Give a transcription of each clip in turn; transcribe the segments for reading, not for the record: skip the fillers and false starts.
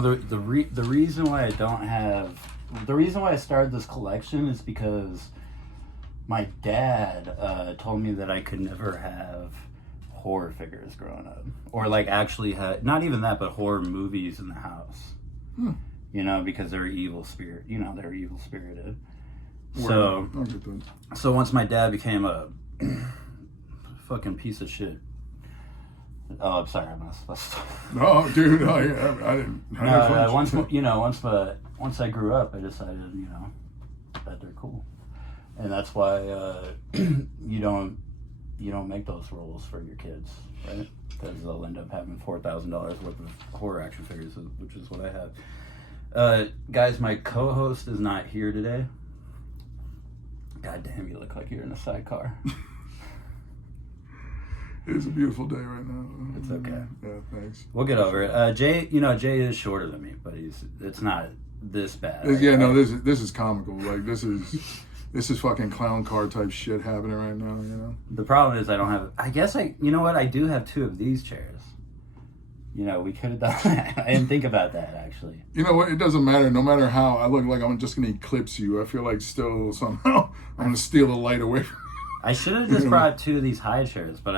The reason why I started this collection is because my dad told me that I could never have horror figures growing up, or like actually not even that, but horror movies in the house. You know, because they're evil spirit. You know, they're evil spirited. So once my dad became a fucking piece of shit. Oh, I'm sorry, I'm not supposed to. No, dude, I didn't. Once I grew up, I decided, you know, that they're cool, and that's why you don't make those rules for your kids, right? Because they'll end up having $4,000 worth of horror action figures, which is what I have. Guys, my co-host is not here today. God damn, you look like you're in a sidecar. It's a beautiful day right now. It's okay. Yeah, thanks. We'll get over it. Jay is shorter than me, but it's not this bad. This is comical. Like this is fucking clown car type shit happening right now. You know. The problem is I don't have. I guess you know what? I do have 2 of these chairs. You know, we could have done that. I didn't think about that actually. You know what? It doesn't matter. No matter how I look like I'm just gonna eclipse you. I feel like still somehow I'm gonna steal the light away from you. I should have just brought 2 of these high chairs, but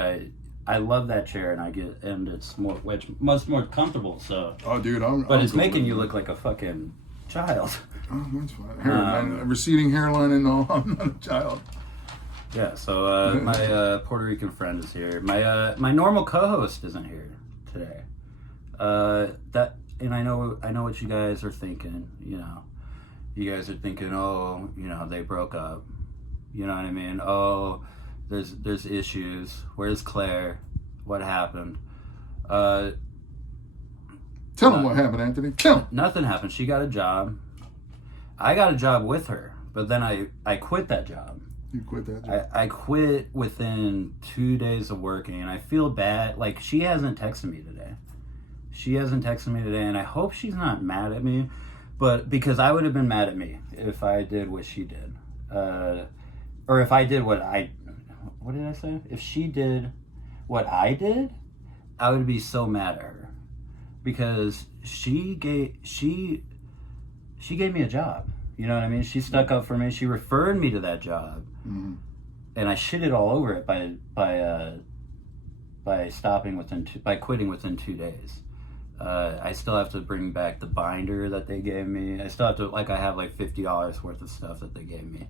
I love that chair and it's much more comfortable. So. Oh, dude, But it's making you look like a fucking child. Oh, that's fine. Receding hairline and all. I'm not a child. Yeah. So my Puerto Rican friend is here. My normal co-host isn't here today. And I know what you guys are thinking. You know, you guys are thinking, oh, you know, they broke up. You know what I mean? Oh, there's issues. Where's Claire? What happened? Tell him what happened, Anthony. Tell him. Nothing happened. She got a job. I got a job with her, but then I quit that job. You quit that job? I quit within 2 days of working, and I feel bad. Like, she hasn't texted me today. And I hope she's not mad at me, but because I would have been mad at me if I did what she did. Or if I did what did I say? If she did what I did, I would be so mad at her. Because she gave me a job. You know what I mean? She stuck up for me. She referred me to that job. Mm-hmm. And I shitted all over it by quitting within 2 days. I still have to bring back the binder that they gave me. I still have to, I have $50 worth of stuff that they gave me.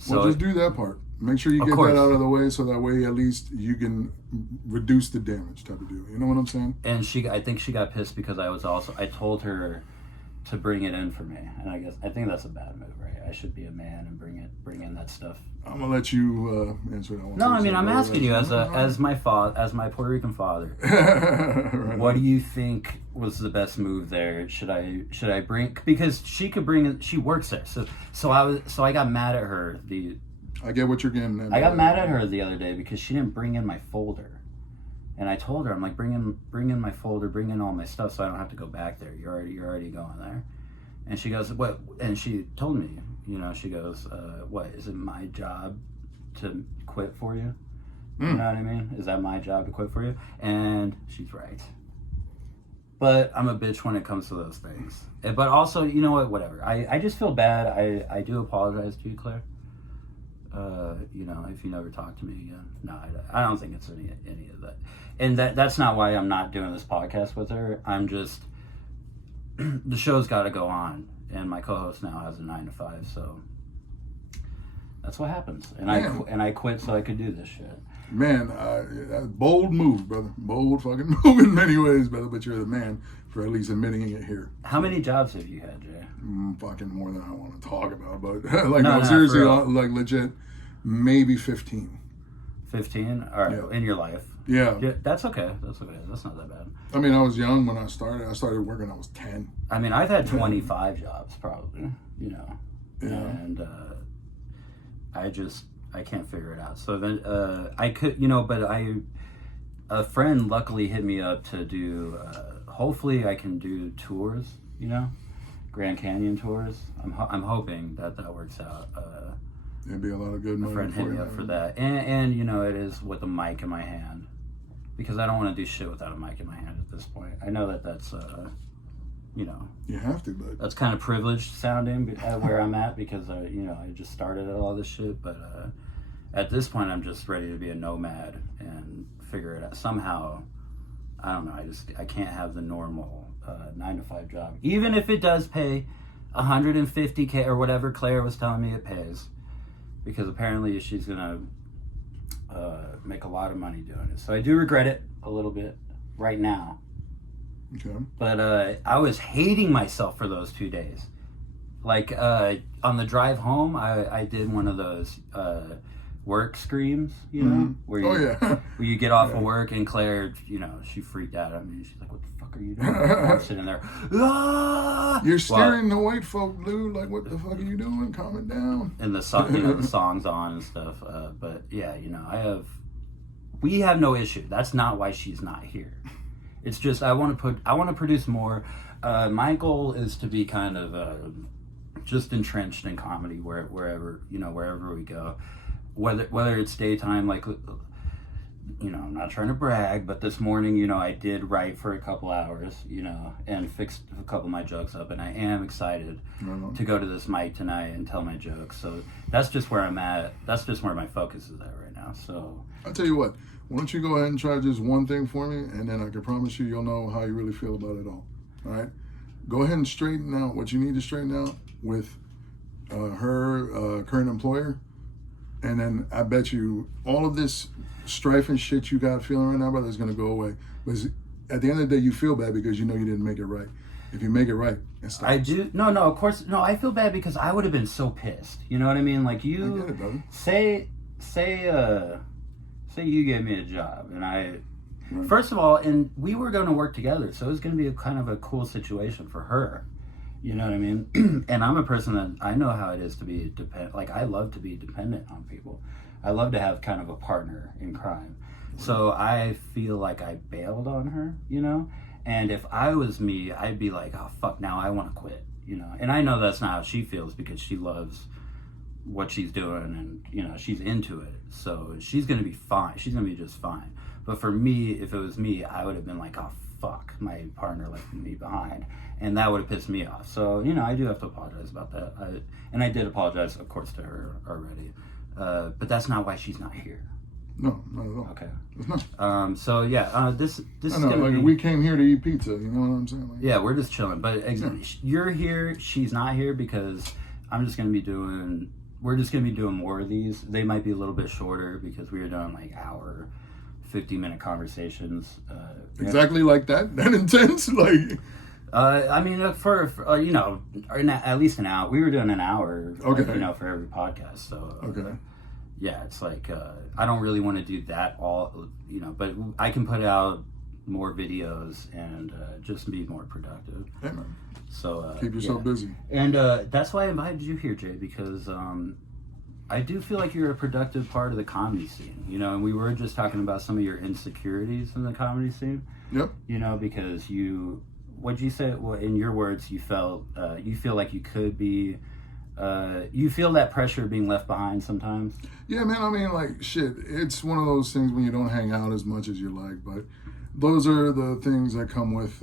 So just do that part. Make sure you get that out of the way, so that way at least you can reduce the damage type of deal. You know what I'm saying? And I think she got pissed because I told her to bring it in for me, and I think that's a bad move, right? I should be a man and bring in that stuff. I'm gonna let you answer that one. No, I mean I'm asking you as my Puerto Rican father. Right. What do you think was the best move there? Should I bring, because she could bring it, she works there, so I got mad at her. I get what you're getting at. I got mad at her the other day because she didn't bring in my folder. And I told her, I'm like, bring in my folder, bring in all my stuff so I don't have to go back there. You're already going there. And she goes, what? And she told me, you know, she goes, what, is it my job to quit for you? You know what I mean? Is that my job to quit for you? And she's right. But I'm a bitch when it comes to those things. But also, you know what, whatever. I just feel bad. I do apologize to you, Claire. You know, if you never talk to me again. No, I don't think it's any of that. And that's not why I'm not doing this podcast with her. I'm just, the show's got to go on, and my co-host now has a 9 to 5, so that's what happens. And I quit so I could do this shit. Man, bold move, brother. Bold fucking move in many ways, brother. But you're the man for at least admitting it here. How many jobs have you had, Jay? Fucking more than I want to talk about, but seriously, like legit, maybe 15. 15? All right, yeah. In your life? Yeah. That's okay. That's not that bad. I mean, I was young when I started. I started working when I was 10. I mean, I've had 25 jobs probably, you know. Yeah. And I can't figure it out. So then I could, you know, but a friend luckily hit me up to do, hopefully I can do tours, you know, Grand Canyon tours. I'm hoping that works out. It'd be a lot of good money. A friend hit me up for that. And you know, it is with a mic in my hand, because I don't want to do shit without a mic in my hand at this point. I know that's you know. You have to, but that's kind of privileged sounding where I'm at because I just started all this shit. But at this point, I'm just ready to be a nomad and figure it out somehow. I don't know. I can't have the normal 9-to-5 job, even if it does pay $150K or whatever Claire was telling me it pays, because apparently she's gonna make a lot of money doing it. So I do regret it a little bit right now. Okay. But I was hating myself for those 2 days. Like on the drive home, I did one of those work screams, you know, where you where you get off of work, and Claire, you know, she freaked out at me. She's like, "What the fuck are you doing?" I'm sitting there. Ah! You're scaring the white folk, dude. Like, what the fuck are you doing? Calm it down. And the song, you know, the song's on and stuff. But yeah, you know, we have no issue. That's not why she's not here. It's just I want to produce more. My goal is to be kind of just entrenched in comedy wherever we go. Whether it's daytime, like, you know, I'm not trying to brag, but this morning, you know, I did write for a couple hours, you know, and fixed a couple of my jokes up, and I am excited to go to this mic tonight and tell my jokes. So that's just where I'm at. That's just where my focus is at right now. So I'll tell you what, why don't you go ahead and try just one thing for me, and then I can promise you'll know how you really feel about it all. All right? Go ahead and straighten out what you need to straighten out with her current employer. And then I bet you all of this strife and shit you got feeling right now, brother, is going to go away. Because at the end of the day, you feel bad because you know you didn't make it right. If you make it right, it stops. I do. No, of course. No, I feel bad because I would have been so pissed. You know what I mean? Like, I get it, brother. Say you gave me a job, and first of all, and we were going to work together, so it was going to be a kind of a cool situation for her. You know what I mean? And I'm a person that I know how it is to be dependent. Like, I love to be dependent on people. I love to have kind of a partner in crime. So I feel like I bailed on her, you know? And if I was me, I'd be like, oh, fuck, now I want to quit, you know? And I know that's not how she feels because she loves what she's doing and, you know, she's into it. So she's going to be fine. She's going to be just fine. But for me, if it was me, I would have been like, oh, fuck, my partner left me behind. And that would have pissed me off. So, you know, I do have to apologize about that. And I did apologize, of course, to her already. But that's not why she's not here. No, not at all. Okay. It's not. So, yeah, this is I know, like, we came here to eat pizza, you know what I'm saying? Like, yeah, we're just chilling. But you're here, she's not here because we're just going to be doing more of these. They might be a little bit shorter because we were doing like hour, 50-minute conversations. Exactly like that? That intense? Like... I mean, for you know, at least an hour. We were doing an hour, okay. You know, for every podcast. So, okay. Yeah, it's like, I don't really want to do that all, you know, but I can put out more videos and just be more productive. Hey, man. So, keep yourself busy. And that's why I invited you here, Jay, because I do feel like you're a productive part of the comedy scene, you know, and we were just talking about some of your insecurities in the comedy scene. Yep. You know, because what'd you say? Well, in your words, you feel like you could be, you feel that pressure being left behind sometimes? Yeah, man, I mean, like, shit, it's one of those things when you don't hang out as much as you like, but those are the things that come with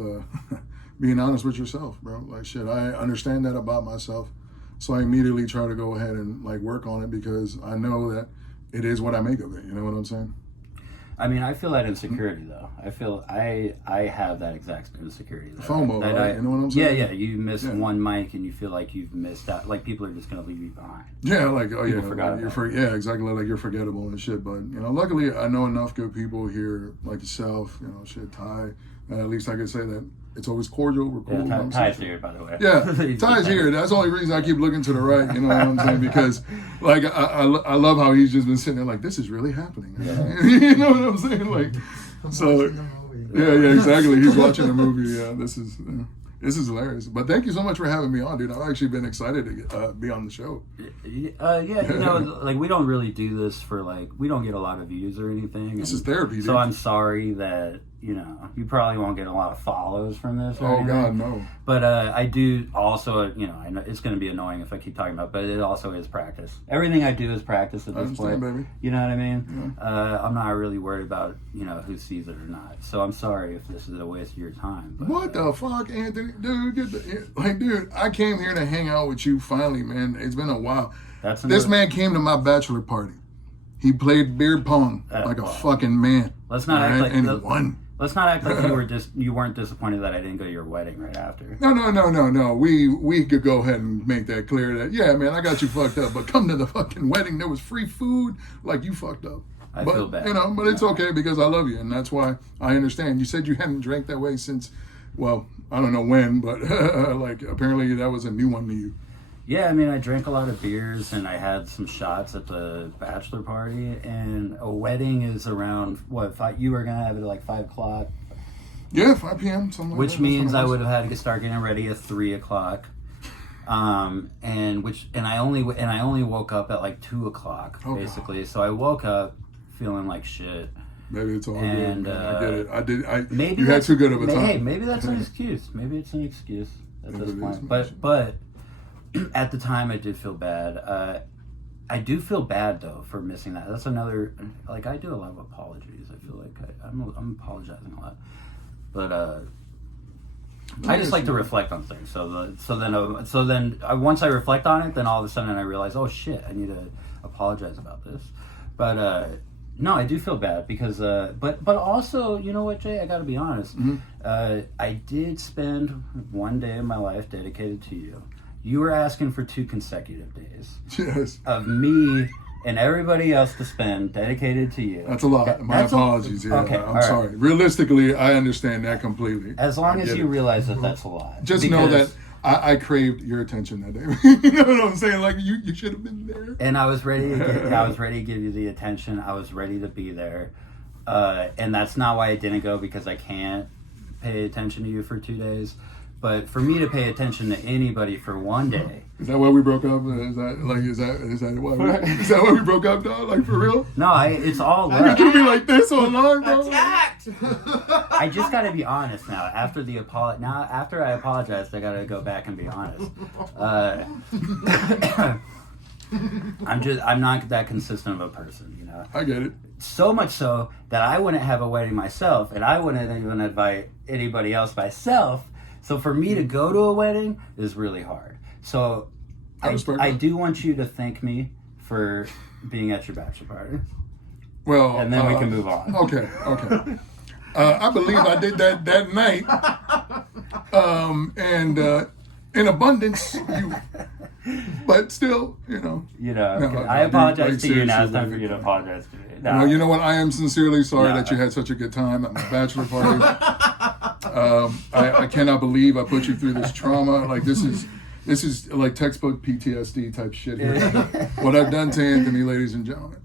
being honest with yourself, bro. Like, shit, I understand that about myself, so I immediately try to go ahead and, like, work on it because I know that it is what I make of it, you know what I'm saying? I mean, I feel that insecurity, though. I feel I have that exact insecurity. FOMO, right? You know what I'm saying? Yeah. You miss one mic and you feel like you've missed out. Like, people are just going to leave you behind. Yeah, like, oh, people yeah. Yeah, exactly. Like, you're forgettable and shit. But, you know, luckily, I know enough good people here, like yourself, you know, shit, Ty. And at least I can say that it's always cordial. We're cool. Yeah, Ty's here, by the way. Yeah, Ty's here. That's the only reason I keep looking to the right. You know what I'm saying? Because, like, I love how he's just been sitting there like, this is really happening. Yeah. You know what I'm saying? Like, so, yeah, exactly. He's watching the movie. Yeah, this is hilarious. But thank you so much for having me on, dude. I've actually been excited to be on the show. Yeah, you know, like, we don't really do this for, like, we don't get a lot of views or anything. This is therapy, dude. So I'm sorry that you probably won't get a lot of follows from this. Or Oh anything. God, no. But I do also, I know it's going to be annoying if I keep talking about it, but it also is practice. Everything I do is practice at this point. Baby. You know what I mean? Yeah. I'm not really worried about, who sees it or not. So I'm sorry if this is a waste of your time. But, what the fuck, Anthony? Dude, dude, I came here to hang out with you finally, man. It's been a while. This man came to my bachelor party. He played beer pong like a fucking man. Let's not act like and he won. Let's not act like you weren't disappointed that I didn't go to your wedding right after. No. We could go ahead and make that clear that, yeah, man, I got you fucked up. But come to the fucking wedding, there was free food, like you fucked up. I feel bad. But it's okay because I love you, and that's why I understand. You said you hadn't drank that way since, well, I don't know when, but like apparently that was a new one to you. Yeah, I mean, I drank a lot of beers and I had some shots at the bachelor party. And a wedding is around, you were going to have it at like 5 o'clock? Yeah, 5 p.m. something like that. Which means I would have had to start getting ready at 3 o'clock. And I only woke up at like 2 o'clock, basically. God. So I woke up feeling like shit. Maybe it's all good. Man. I get it. Maybe you had too good of a time. Hey, maybe that's an excuse. Maybe it's an excuse at this point. But at the time, I did feel bad. I do feel bad though for missing that. That's another. Like I do a lot of apologies. I feel like I'm apologizing a lot, but I just like to reflect on things. So then once I reflect on it, then all of a sudden I realize, oh shit, I need to apologize about this. But no, I do feel bad because. But also, you know what, Jay? I got to be honest. Mm-hmm. I did spend one day of my life dedicated to you. You were asking for 2 consecutive days of me and everybody else to spend dedicated to you. That's a lot. My apologies. Okay, I'm sorry. Right. Realistically, I understand that completely. As long as you realize that that's a lot. Just know that I craved your attention that day. You know what I'm saying? Like you should have been there. And I was ready to give you the attention. I was ready to be there. And that's not why I didn't go, because I can't pay attention to you for 2 days. But for me to pay attention to anybody for 1 day. Is that why we broke up? Is that why we broke up, dog? Like for real? No, it's all love. You're gonna be like this online, bro. Attacked. I just gotta be honest now. After I apologized, I gotta go back and be honest. I'm not that consistent of a person, you know. I get it. So much so that I wouldn't have a wedding myself, and I wouldn't even invite anybody else myself. So for me to go to a wedding is really hard. So I do want you to thank me for being at your bachelor party. Well, and then we can move on. Okay. I believe I did that night. And in abundance, but still, no, I apologize to you. Now it's time for you to apologize to me. No. You know what? I am sincerely sorry that you had such a good time at my bachelor party. I cannot believe I put you through this trauma. Like this is like textbook PTSD type shit here. What I've done to Anthony, ladies and gentlemen.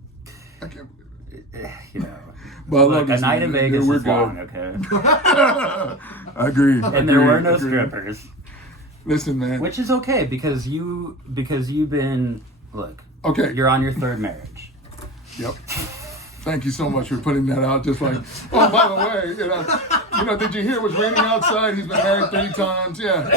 I can't believe it. But look, a night in Vegas is long, okay? Agreed. And there were no strippers. Listen, man. Which is okay because you've been okay. You're on your 3rd marriage. Yep. Thank you so much for putting that out. Just like, oh, by the way, did you hear it was raining outside? He's been married 3 times. Yeah.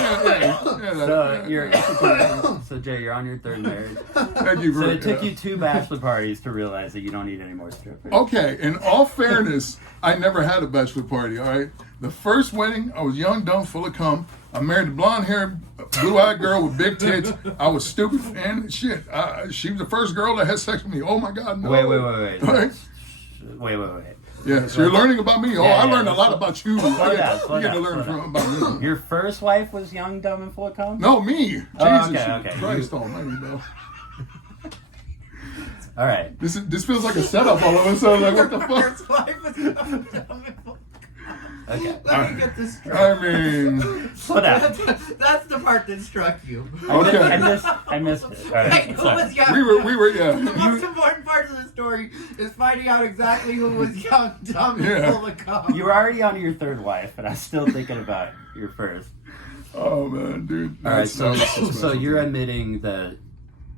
So Jay, you're on your 3rd marriage. Thank you. So it took you 2 bachelor parties to realize that you don't need any more strippers. Okay. In all fairness, I never had a bachelor party. All right. The first wedding, I was young, dumb, full of cum. I married a blonde-haired, blue-eyed girl with big tits. I was stupid and shit. She was the first girl that had sex with me. Oh my God! No. Wait. Right? Wait. Yes, you're learning about me. I learned a lot about you. Slow down. You get to learn about me. Your first wife was young, dumb, and full of cum? No, me. Jesus okay. Christ almighty, bro. All right. This feels like a setup all of a sudden. Like, what the fuck? First wife was young, dumb, and full of cum. Okay. Let me get this straight. I mean, slow down. That's the part that struck you. Okay. I missed it. All right. Wait, who was young? We were, yeah. The most important part of the story is finding out exactly who was young, dumb, and full of cum. You were already on your 3rd wife, and I'm still thinking about your first. Oh man, dude. All right. So you're admitting that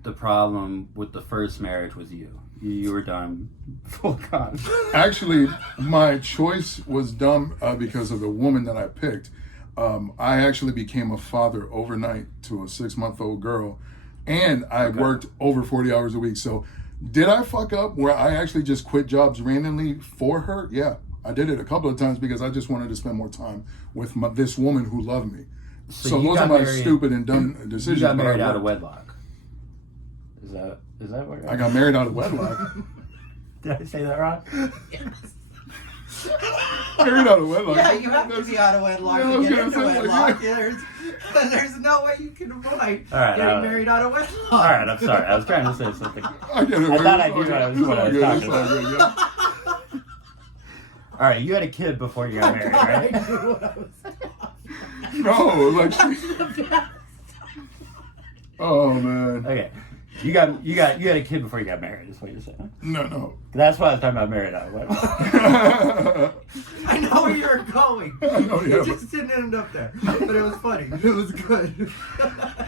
the problem with the first marriage was you. You were done full con. Actually, my choice was dumb because of the woman that I picked. I actually became a father overnight to a 6-month-old girl, and I worked over 40 hours a week. So did I fuck up where I actually just quit jobs randomly for her? Yeah, I did it a couple of times because I just wanted to spend more time with this woman who loved me. So those are my stupid and dumb decisions. You got married out of wedlock. Is that what? I got married out of wedlock. Did I say that wrong? Yes. Married out of wedlock. Yeah, you have to be out of wedlock Yeah, I to was get gonna into say, like, wedlock. yeah. There's no way you can avoid All right, getting married out of wedlock. All right, I'm sorry. I was trying to say something. I get it. I thought I It's knew all what I was good. talking It's all about. good, yeah. All right, you had a kid before you got married, right? I knew what I was No, like she... Oh man. Okay, you had a kid before you got married. Is what you're saying? No. That's why I was talking about married out of wedlock. I know where you're going. know, yeah, You just didn't end up there. But it was funny. It was good.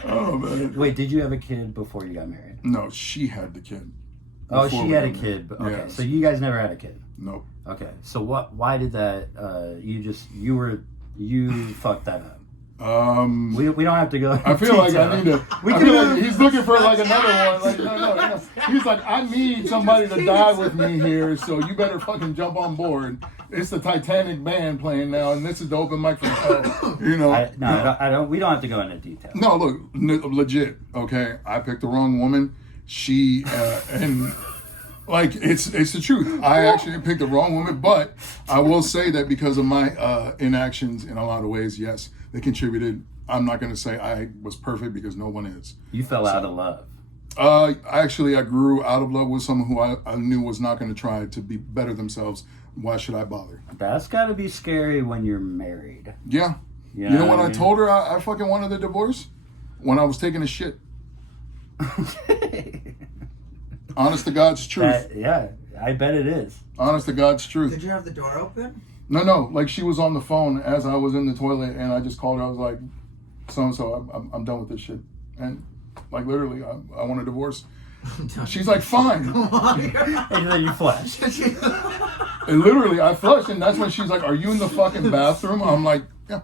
Oh man. Wait, did you have a kid before you got married? No, she had the kid. Oh, Before she we had a got kid. married. Okay, Yes. so you guys never had a kid. Nope. Okay, so why did that? You fucked that up. We don't have to go. I feel like I need to. We I can feel move. like he's looking for like another one. Like no. He's like, I need somebody to die with me here, so you better fucking jump on board. It's the Titanic band playing now, and this is the open mic from hell. You know. I don't. We don't have to go into detail. No, look, legit. Okay, I picked the wrong woman. She and like it's the truth. I actually picked the wrong woman, but I will say that because of my inactions in a lot of ways, yes, they contributed. I'm not going to say I was perfect because no one is. You fell out of love. Actually, I grew out of love with someone who I knew was not going to try to be better themselves. Why should I bother? That's got to be scary when you're married. Yeah. You know what what I told her I fucking wanted a divorce? When I was taking a shit. Honest to God's truth. Yeah, I bet it is. Honest to God's truth. Did you have the door open? No. Like she was on the phone as I was in the toilet, and I just called her. I was like, "So I'm done with this shit," and like literally, I want a divorce. She's like, "Fine." And then you flash. And literally, I flushed, and that's when she's like, "Are you in the fucking bathroom?" I'm like, "Yeah."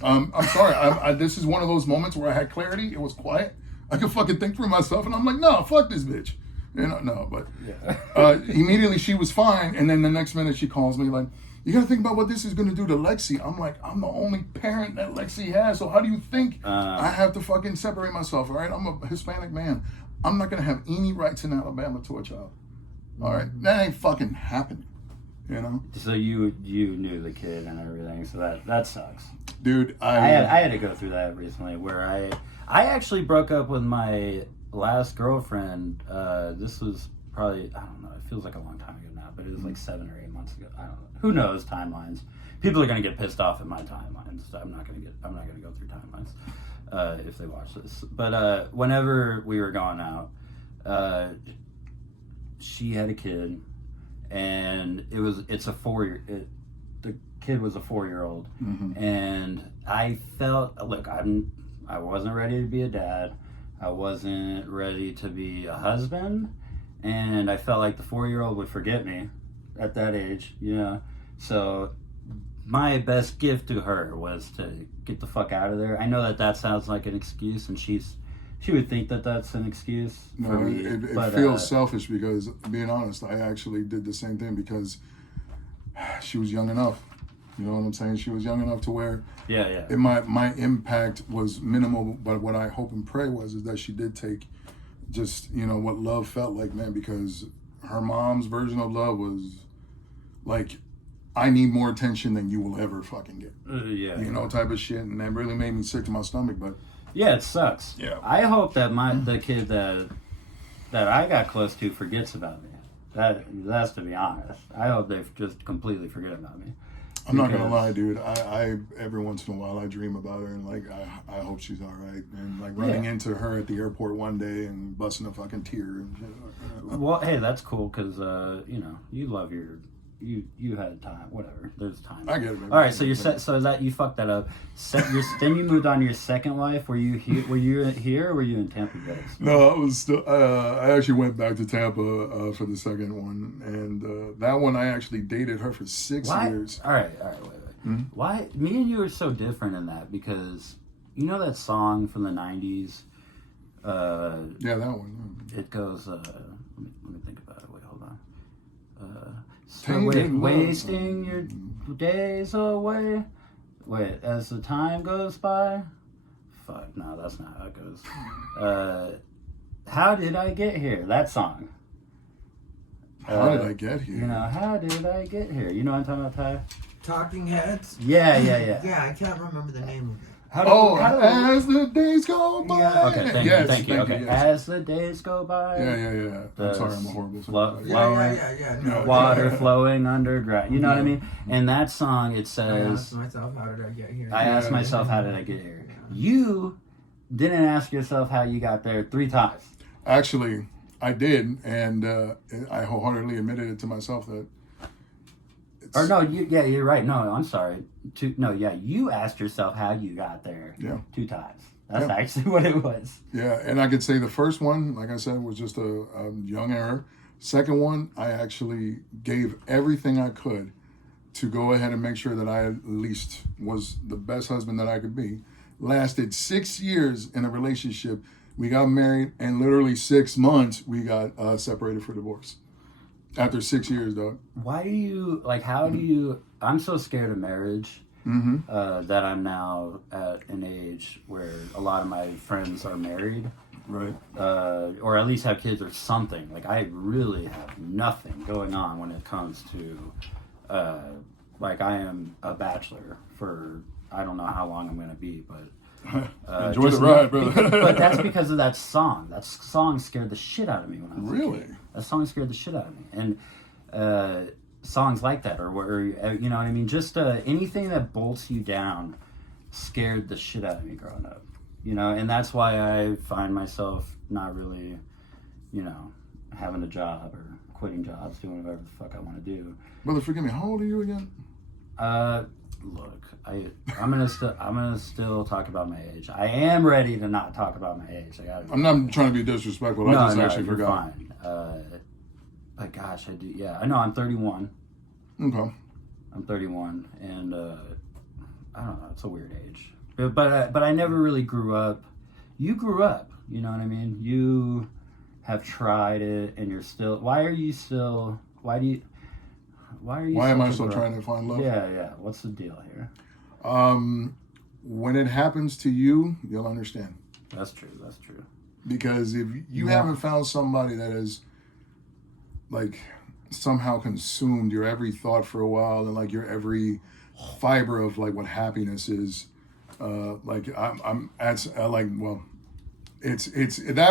I'm sorry. This is one of those moments where I had clarity. It was quiet. I could fucking think for myself, and I'm like, "No, fuck this bitch." But immediately she was fine, and then the next minute she calls me like, "You gotta think about what this is gonna do to Lexi." I'm like, "I'm the only parent that Lexi has, so how do you think I have to fucking separate myself? All right, I'm a Hispanic man. I'm not gonna have any rights in Alabama to a child. All right, that ain't fucking happening. You know." So you knew the kid and everything, so that sucks. Dude, I had to go through that recently, where I actually broke up with my last girlfriend. This was probably, I don't know, it feels like a long time ago now, but it was like 7 or 8 months ago. I don't know. Who knows timelines? People are gonna get pissed off at my timelines. I'm not gonna go through timelines if they watch this. But whenever we were going out, she had a kid, and the kid was a 4-year-old, and I felt, look, I wasn't ready to be a dad. I wasn't ready to be a husband, and I felt like the 4-year-old would forget me at that age, So my best gift to her was to get the fuck out of there. I know that sounds like an excuse, and she would think that that's an excuse for me. It feels selfish because, being honest, I actually did the same thing because she was young enough. You know what I'm saying? She was young enough to where my impact was minimal, but what I hope and pray is that she did take just, what love felt like, man, because her mom's version of love was like, I need more attention than you will ever fucking get. Type of shit, and that really made me sick to my stomach, but... Yeah, it sucks. Yeah. I hope that the kid that I got close to forgets about me. That's to be honest. I hope they just completely forget about me. I'm not gonna lie, dude. I every once in a while I dream about her, and like I hope she's all right, and like running into her at the airport one day and busting a fucking tear and shit. Well, hey, that's cool because you love your you had time, whatever. There's time. I get it, baby. All right, so you fucked that up. Then you moved on to your second wife. Were you here? Or were you in Tampa Bay? No, I was still. I actually went back to Tampa for the second one, and that one I actually dated her for 6 years. All right, wait. Mm-hmm. Why? Me and you are so different in that because you know that song from the '90s. Yeah, that one. It goes. Let me think about it. Wait, hold on. Tainted Love. Wasting your days away. Wait, as the time goes by. Fuck, no, that's not how it goes. How did I get here? That song. How did I get here? You know, how did I get here? You know what I'm talking about, Ty? Talking Heads? Yeah. Yeah, I can't remember the name of it. As the days go by. Yeah. Okay, thank you. Okay, yes. as the days go by. Yeah. I'm sorry, I'm a horrible singer. Yeah. No, Water flowing underground. You know what I mean? And that song, it I says, asked myself, how did I get here? I asked myself, how did I get here? You didn't ask yourself how you got there 3 times. Actually, I did, and I wholeheartedly admitted it to myself that. Or no, you're right. No, I'm sorry. You asked yourself how you got there 2 times. That's actually what it was. Yeah, and I could say the first one, like I said, was just a young error. Second one, I actually gave everything I could to go ahead and make sure that I at least was the best husband that I could be. Lasted 6 years in a relationship. We got married, and literally 6 months, we got separated for divorce. After 6 years, dog. Why do you, how do you, I'm so scared of marriage that I'm now at an age where a lot of my friends are married. Right. Or at least have kids or something. I really have nothing going on when it comes to, I am a bachelor for, I don't know how long I'm going to be, but enjoy the ride, brother. But that's because of that song. That song scared the shit out of me when I was really? a kid. That song scared the shit out of me. And songs like that, or you know what I mean? Just anything that bolts you down scared the shit out of me growing up. You know, and that's why I find myself not really, having a job or quitting jobs, doing whatever the fuck I want to do. Brother, forgive me. How old are you again? Look, I'm gonna still talk about my age. I am ready to not talk about my age. I'm not trying to be disrespectful. I just actually you're forgot. Fine. But gosh, I do. Yeah, I know. I'm 31. Okay. I'm 31, and I don't know. It's a weird age. But I never really grew up. You grew up. You know what I mean? You have tried it, and you're still. Why are you still? Why am I still trying to find love? Yeah. What's the deal here? When it happens to you, you'll understand. That's true. Because if you haven't found somebody that is somehow consumed your every thought for a while, and your every fiber of what happiness is, that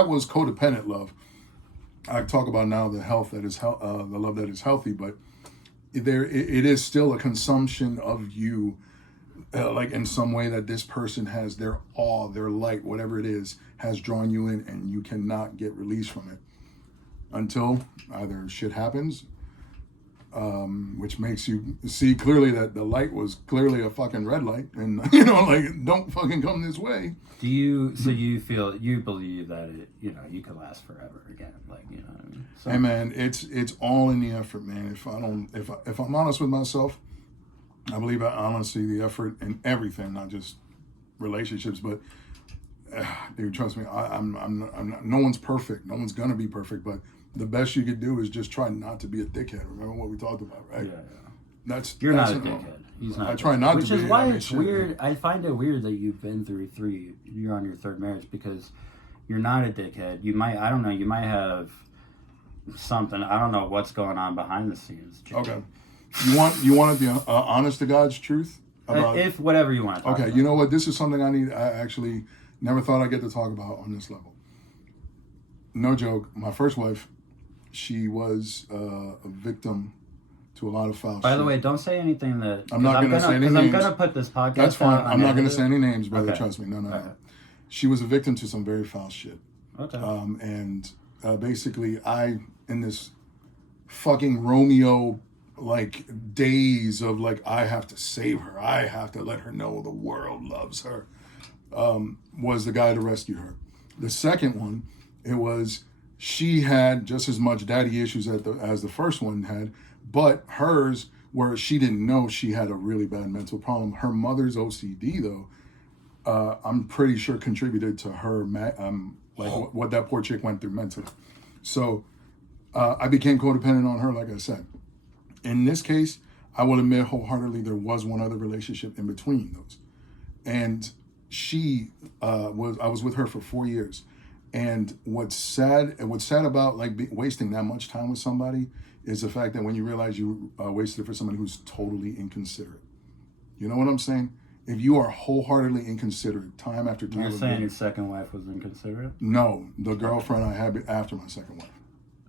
was codependent love. I talk about now the health that is the love that is healthy, but it is still a consumption of you, in some way that this person has their awe, their light, whatever it is, has drawn you in, and you cannot get released from it until either shit happens, which makes you see clearly that the light was clearly a fucking red light, and don't fucking come this way. Do you? So you believe that you can last forever again? What I mean? So, hey man, it's all in the effort, man. If I'm honest with myself, I believe honestly the effort in everything, not just relationships, but dude, trust me, I'm not, no one's perfect. No one's gonna be perfect, but the best you could do is just try not to be a dickhead. Remember what we talked about, right? Yeah. You're not a dickhead. He's not. I try not to be. Which is why it's weird. I find it weird that you've been through 3. You're on your 3rd marriage because you're not a dickhead. You might. I don't know. You might have something. I don't know what's going on behind the scenes. Okay. You want the honest to God's truth about if whatever you want to talk okay, about. You know what? This is something I actually never thought I'd get to talk about on this level. No joke. My first wife, she was a victim to a lot of foul shit. By the way, don't say anything that... I'm not going to say any names. I'm going to put this podcast That's fine. out. I'm not going to say any names, brother. Okay. Trust me. No. Okay. She was a victim to some very foul shit. Okay. Basically, in this fucking Romeo like days of like, I have to save her, I have to let her know the world loves her, was the guy to rescue her. The second one, it was, she had just as much daddy issues as the first one had, but hers, where she didn't know she had a really bad mental problem. Her mother's OCD, though, I'm pretty sure contributed to her, what that poor chick went through mentally. So I became codependent on her, like I said. In this case, I will admit wholeheartedly there was one other relationship in between those. And I was with her for 4 years. And what's sad about like wasting that much time with somebody is the fact that when you realize you wasted it for somebody who's totally inconsiderate. You know what I'm saying? If you are wholeheartedly inconsiderate time after time. You're saying your second wife was inconsiderate? No, the girlfriend I had after my second wife.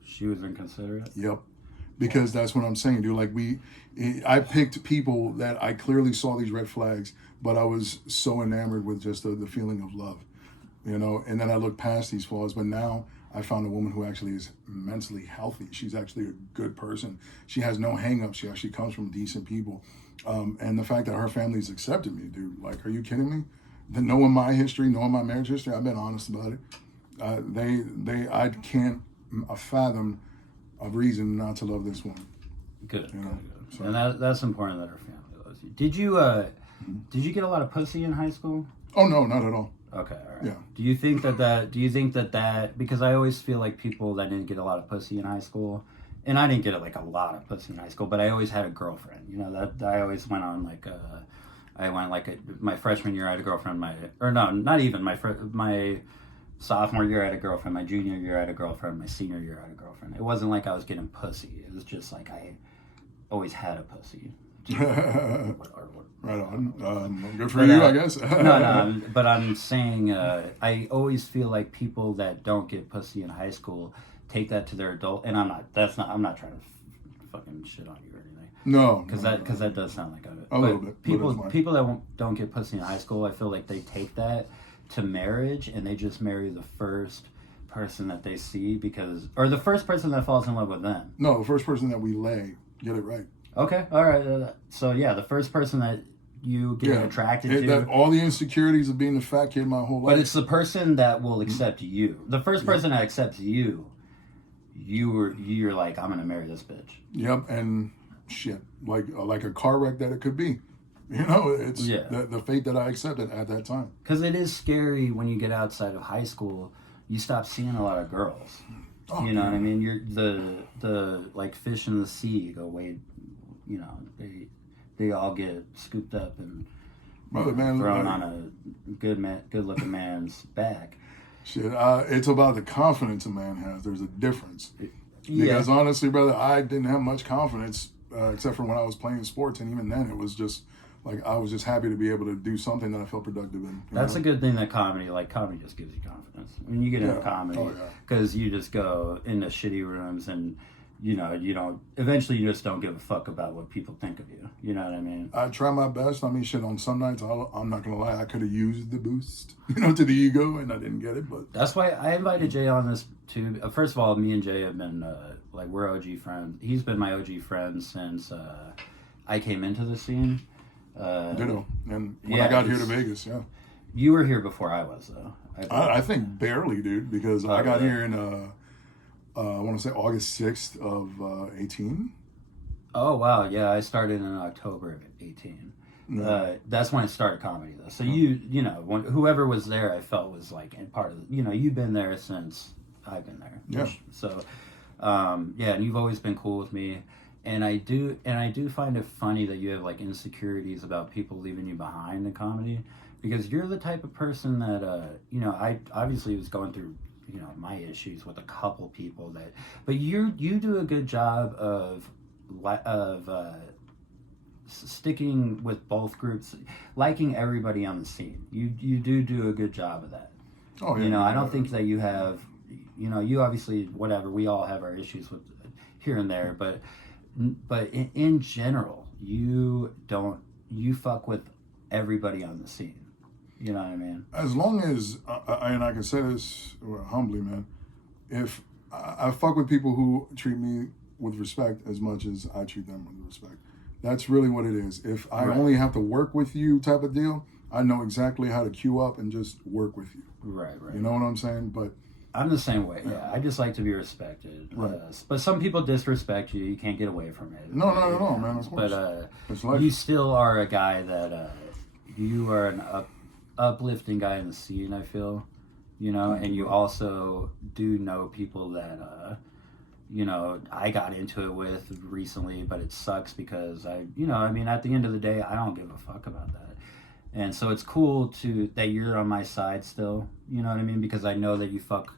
She was inconsiderate? Yep. Because that's what I'm saying, dude. Like I picked people that I clearly saw these red flags, but I was so enamored with just the feeling of love, you know. And then I looked past these flaws, but now I found a woman who actually is mentally healthy. She's actually a good person. She has no hang-ups. She actually comes from decent people. And the fact that her family's accepted me, dude, like, are you kidding me? Knowing my history, knowing my marriage history, I've been honest about it. I can't fathom a reason not to love this woman. Good, you know? good. So. And that's important that her family loves you. Did you get a lot of pussy in high school? Oh no, not at all. Okay, all right. Yeah. Do you think that because I always feel like people that didn't get a lot of pussy in high school, and I didn't get like a lot of pussy in high school, but I always had a girlfriend. You know, that I always went on like my freshman year I had a girlfriend. My sophomore year I had a girlfriend. My junior year I had a girlfriend. My senior year I had a girlfriend. It wasn't like I was getting pussy. It was just like I always had a pussy. Right on. Good for you, I guess. no, but I'm saying I always feel like people that don't get pussy in high school take that to their adult, and I'm not trying to fucking shit on you or anything. No, because that does sound like a little bit. People that don't get pussy in high school, I feel like they take that to marriage and they just marry the first person that they see or the first person that falls in love with them. No, the first person that we lay. Get it right. Okay, all right. So yeah, the first person that you get attracted to. That all the insecurities of being a fat kid my whole life. But it's the person that will accept you. The first person that accepts you, you're like, I'm gonna marry this bitch. Yep, and shit, like a car wreck that it could be. You know, it's the fate that I accepted at that time. Because it is scary when you get outside of high school. You stop seeing a lot of girls. Oh, you know what I mean? You're the like fish in the sea go way. You know, they all get scooped up and thrown on a good looking man's back. Shit, it's about the confidence a man has. There's a difference. Because honestly, brother, I didn't have much confidence except for when I was playing sports, and even then, it was just like I was just happy to be able to do something that I felt productive in. That's a good thing that comedy just gives you confidence. When you get into comedy, because you just go into shitty rooms and. You know, eventually you just don't give a fuck about what people think of you. You know what I mean? I try my best. I mean, shit, on some nights, I'm not going to lie, I could have used the boost, to the ego, and I didn't get it, but... That's why I invited Jay on this, too. First of all, me and Jay have been, we're OG friends. He's been my OG friend since I came into the scene. Ditto. And when I got here to Vegas, You were here before I was, though. I think barely, dude, because I got here in... I want to say August 6th of 18. Oh, wow. Yeah, I started in October of 18. That's when I started comedy, though. So whoever was there, I felt was like part of you've been there since I've been there. Yeah. So, and you've always been cool with me. And I do find it funny that you have like insecurities about people leaving you behind in comedy, because you're the type of person that, I obviously was going through my issues with a couple people but you do a good job of sticking with both groups, liking everybody on the scene. You do a good job of that. Oh yeah. I don't think that you have, you obviously, whatever, we all have our issues with here and there, but in general, you fuck with everybody on the scene. You know what I mean? As long as, and I can say this humbly, man, if I fuck with people who treat me with respect as much as I treat them with respect. That's really what it is. If I Right. only have to work with you type of deal, I know exactly how to queue up and just work with you. Right. You know what I'm saying? But I'm the same way. Yeah, I just like to be respected. Right. But some people disrespect you. You can't get away from it. no, man, of course. But It's life. you still are a guy that you are an uplifting guy in the scene. I feel, and you also do know people that I got into it with recently, but it sucks because at the end of the day, I don't give a fuck about that. And so it's cool that you're on my side still, you know what I mean? Because I know that you fuck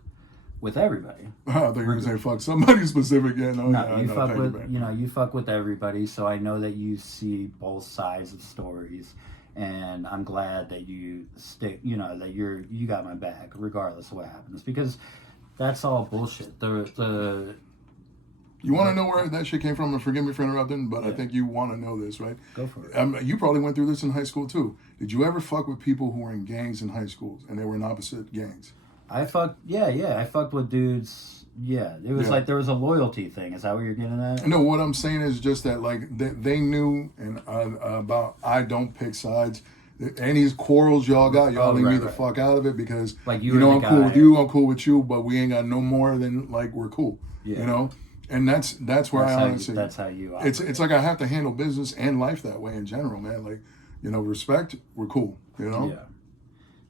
with everybody. I thought you were going to say fuck somebody specific. Yeah, You fuck with, you fuck with everybody. So I know that you see both sides of stories. And I'm glad that you stick, that you got my back regardless of what happens. Because that's all bullshit. You want to know where that shit came from? And forgive me for interrupting, but I think you want to know this, right? Go for it. You probably went through this in high school too. Did you ever fuck with people who were in gangs in high schools and they were in opposite gangs? I fucked with dudes. Yeah, it was like there was a loyalty thing. Is that what you're getting at? No, what I'm saying is just that like they knew and about I don't pick sides. Any quarrels y'all got, y'all leave me the fuck out of it because like I'm cool with you, I'm cool with you, but we ain't got no more than like we're cool. Yeah. And that's where that's how you operate. It's like I have to handle business and life that way in general, man. Like, respect, we're cool, Yeah.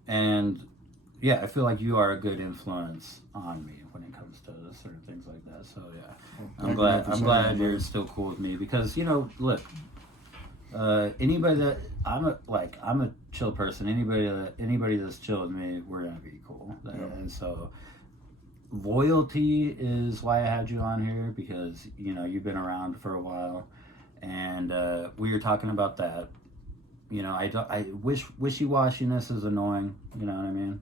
And I feel like you are a good influence on me when it comes to certain things like that. So I'm glad you're still cool with me because look, anybody that I'm a chill person. Anybody that's chill with me, we're gonna be cool. And so loyalty is why I had you on here because you've been around for a while, and we were talking about that. I wishy-washiness is annoying. You know what I mean?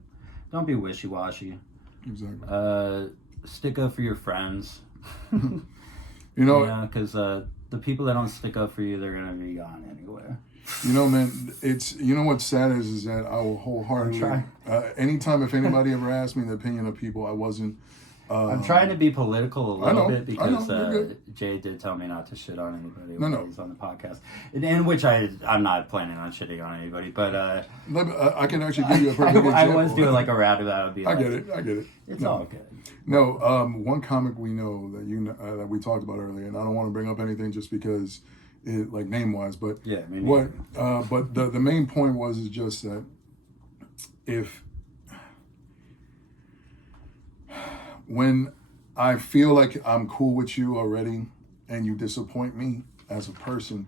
Don't be wishy-washy. Exactly. Stick up for your friends. Because the people that don't stick up for you, they're gonna be gone anyway. Man, it's what's sad is that I will wholeheartedly. Anytime if anybody ever asked me the opinion of people, I wasn't. I'm trying to be political a little bit because you're Jay did tell me not to shit on anybody when he's on the podcast, in which I'm not planning on shitting on anybody. But I can actually give you a perfect example. I was doing like a roundabout. Would be I get it. It's all good. No, one comic we know that that we talked about earlier, and I don't want to bring up anything just because it like name wise, but but the main point is just that when I feel like I'm cool with you already and you disappoint me as a person,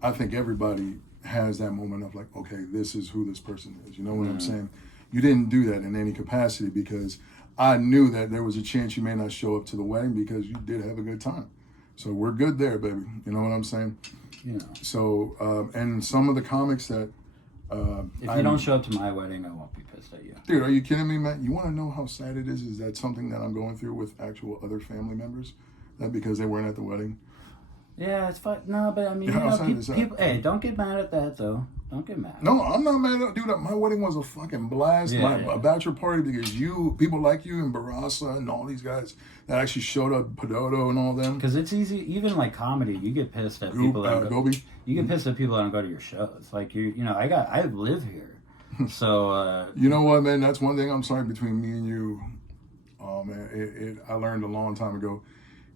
I think everybody has that moment of like, okay, this is who this person is. You know what I'm saying? You didn't do that in any capacity because I knew that there was a chance you may not show up to the wedding because you did have a good time. So we're good there, baby. You know what I'm saying? Yeah. So, and some of the comics that... if you don't show up to my wedding, I won't be pissed at you. Dude, are you kidding me, man? You want to know how sad it is? Is that something that I'm going through with actual other family members? That because they weren't at the wedding? Yeah, it's fine. No, but I mean, people, hey, don't get mad at that, though. Don't get mad. No, I'm not mad at dude. My wedding was a fucking blast. A bachelor party because people like you and Barasa and all these guys that actually showed up, Podoto and all them. Because it's easy, even like comedy, you get pissed at people that you get pissed at people that don't go to your shows. Like I live here, so you know what, man? That's one thing. I'm sorry between me and you. Oh man, I learned a long time ago.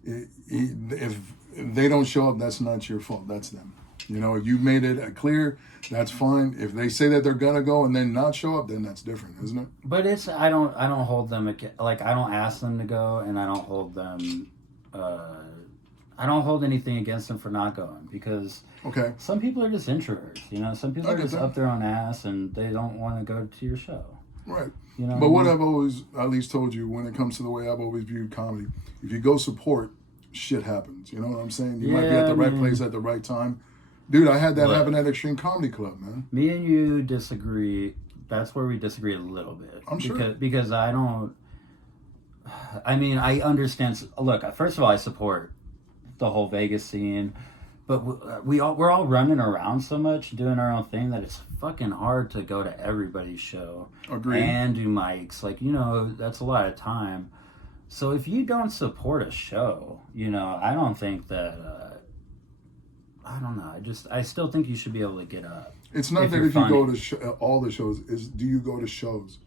If they don't show up, that's not your fault. That's them. If you made it clear, that's fine. If they say that they're gonna go and then not show up, then that's different, isn't it? But I don't hold them like I don't ask them to go, and I don't hold them. I don't hold anything against them for not going because some people are just introverts. Some people are just up their own ass and they don't want to go to your show. Right. But what I've always at least told you when it comes to the way I've always viewed comedy, if you go support, shit happens. You know what I'm saying? You might be at the right place at the right time. Dude, I had that happen at Extreme Comedy Club, man. Me and you disagree. That's where we disagree a little bit. I'm sure. Because I don't... I mean, I understand... Look, first of all, I support the whole Vegas scene. But we're all running around so much, doing our own thing, that it's fucking hard to go to everybody's show. Agreed. And do mics. Like, that's a lot of time. So if you don't support a show, you know, I don't think that. I don't know. I still think you should be able to get up. It's not if that you're if you funny. go to all the shows, is do you go to shows?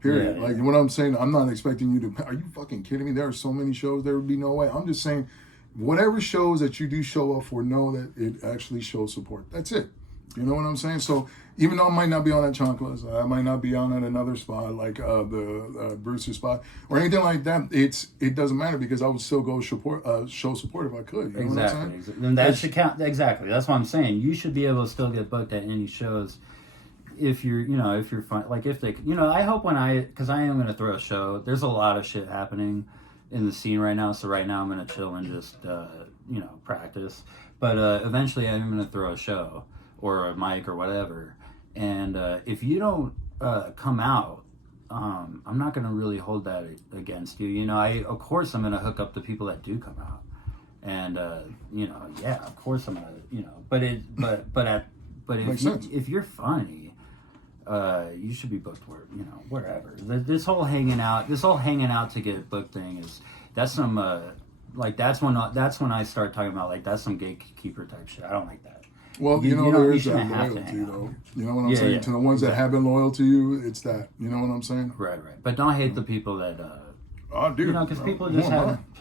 Period. Yeah, Like yeah. what I'm saying, I'm not expecting you to. Are you fucking kidding me? There are so many shows. There would be no way. I'm just saying, whatever shows that you do show up for, know that it actually shows support. That's it. You know what I'm saying? So even though I might not be on at Chanclas, I might not be on at another spot like the Brewster spot or anything like that. It doesn't matter because I would still go show support if I could. You know what I'm saying? Exactly. And that should count. Exactly. That's what I'm saying. You should be able to still get booked at any shows if you're, you know, if you're fun. Like if they, you know, I hope because I am going to throw a show. There's a lot of shit happening in the scene right now. So right now I'm going to chill and just, you know, practice. But eventually I'm going to throw a show or a mic or whatever. And if you don't come out, I'm not going to really hold that against you. You know, of course I'm going to hook up the people that do come out. And, you know, yeah, of course I'm going to, you know, but if you're funny, you should be booked wherever. This whole hanging out to get booked thing that's some, like that's when I start talking about like, that's some gatekeeper type shit. I don't like that. Well, You you know, don't- there you is that shouldn't have to loyalty, hang though. out. You know what I'm Yeah, saying? yeah. To the ones that have been loyal to you, it's that. You know what I'm saying? Right. But don't hate the people that, Oh, dude. you know, because people just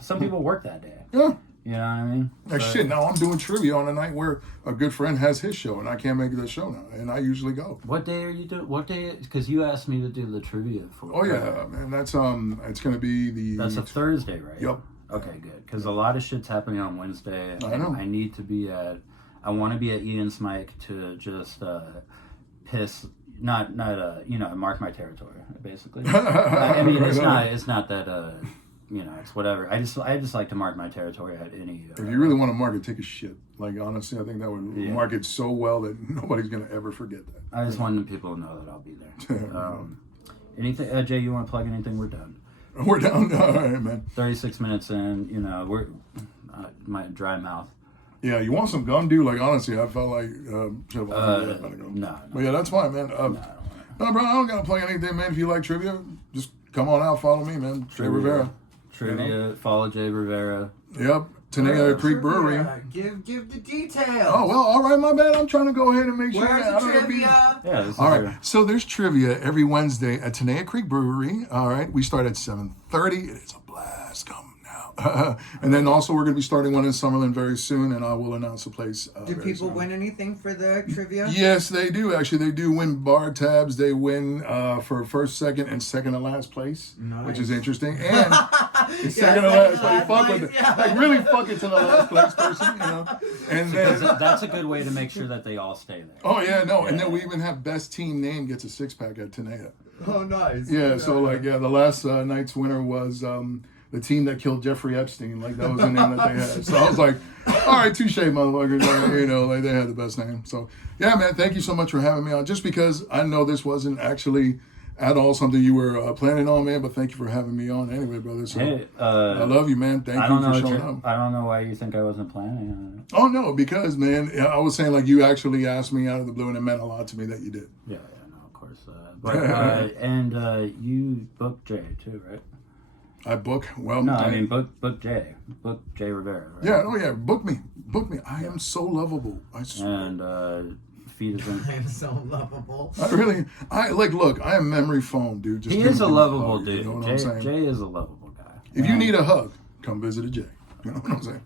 some people work that day. Yeah. You know what I mean? Like But- shit, now I'm doing trivia on a night where a good friend has his show and I can't make the show now. And I usually go. What day are you doing? What day? Because you asked me to do the trivia for. Oh, yeah, man. That's, it's going to be the. That's a Thursday, right? Yep. Okay, good. Because a lot of shit's happening on Wednesday. I know. I need to be at. I want to be at Ian's mic to just piss. Not you know, mark my territory basically. I mean, it's not that you know, it's whatever. I just like to mark my territory at any. If you really want to market, take a shit. Like, honestly, I think that would Yeah. market so well that nobody's going to ever forget that. I just wanted people to know that I'll be there. Anything, Jay? You want to plug anything? We're done. We're down. All right, man. 36 minutes in. You know, we're my dry mouth. Yeah, you want some gum, dude? Like, honestly, I felt like, should have go. No. But yeah, that's fine, man. No, bro, I don't got to plug anything, man. If you like trivia, just come on out, follow me, man. Jay Rivera. Trivia. Follow Jay Rivera. Yep. Tenaya Creek Brewery. Give the details. Oh, well, all right, my bad. I'm trying to go ahead and make sure. Where's I the don't know, trivia? Yeah. This is All right, so there's trivia every Wednesday at Tenaya Creek Brewery. All right, we start at 7:30. It is a blast. Come now. And then also we're going to be starting one in Summerlin very soon, and I will announce the place. Do very people soon. win anything for the trivia? Yes, they do. Actually, they do win bar tabs. They win for first, second, and second to last place, which is Nice. interesting. And second to second last to place. last Fuck place, with it. yeah. Like, really fuck it to the last place person, you know. And Because then, that's a good way to make sure that they all stay there. oh yeah, no. And then we even have best team name gets a 6-pack at Tenaya. Oh, nice. Yeah, so like, yeah, the last night's winner was the team that killed Jeffrey Epstein. Like, that was the name that they had. So I was like, all right, touche, motherfuckers. Like, you know, like, they had the best name. So, yeah, man, thank you so much for having me on. Just because I know this wasn't actually at all something you were planning on, man, but thank you for having me on anyway, brother. So, Hey, I love you, man. Thank I you don't for know. showing up. I don't know why you think I wasn't planning on it. Oh, no, because, man, I was saying, like, you actually asked me out of the blue, and it meant a lot to me that you did. Yeah, no, of course. And you booked Jay too, right? I book, well, No, I mean book Jay Rivera. Right? yeah, oh, yeah, book me. I am so lovable. I swear. And feed his I am so lovable. Look, I am memory foam, dude. Just He give is me a a lovable hug, dude. You know what I'm saying? Jay is a lovable guy. If you need a hug, come visit a Jay. You know what I'm saying?